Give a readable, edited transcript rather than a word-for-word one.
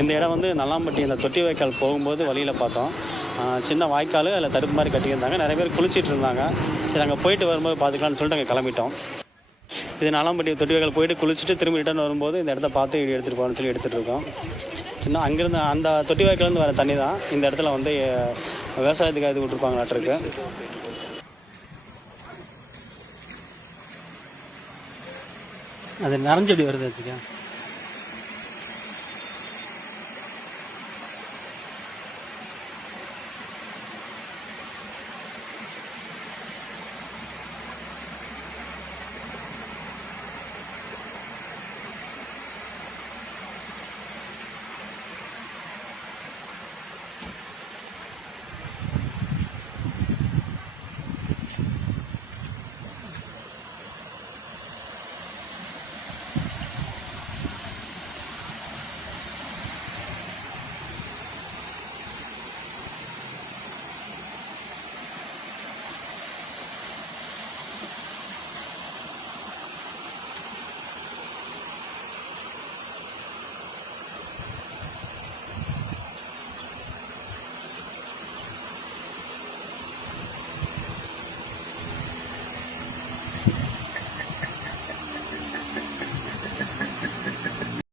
இந்த இடம் வந்து நல்லாம்பட்டி இந்த தொட்டி வாய்க்கால் போகும்போது வழியில் பார்த்தோம். சின்ன வாய்க்கால் அதில் தடுப்பு மாதிரி கட்டியிருந்தாங்க. நிறைய பேர் குளிச்சிட்டு இருந்தாங்க. சரி அங்கே போயிட்டு வரும்போது பார்த்துக்கலான்னு சொல்லிட்டு அங்கே கிளம்பிட்டோம். இது நல்லாம்பட்டி தொட்டி வாய்க்கால் போயிட்டு குளிச்சுட்டு திரும்பி ரிட்டர்ன் வரும்போது இந்த இடத்த பார்த்து எடுத்துகிட்டு போகணும்னு சொல்லி எடுத்துகிட்டு இருக்கோம். இன்னும் அங்கேருந்து அந்த தொட்டி வாய்க்காலேருந்து வர தண்ணி தான் இந்த இடத்துல வந்து விவசாயத்துக்கு இது விட்டுருப்பாங்களாட்டிருக்கு. அது நிறைஞ்சு எப்படி வருது வச்சுக்க.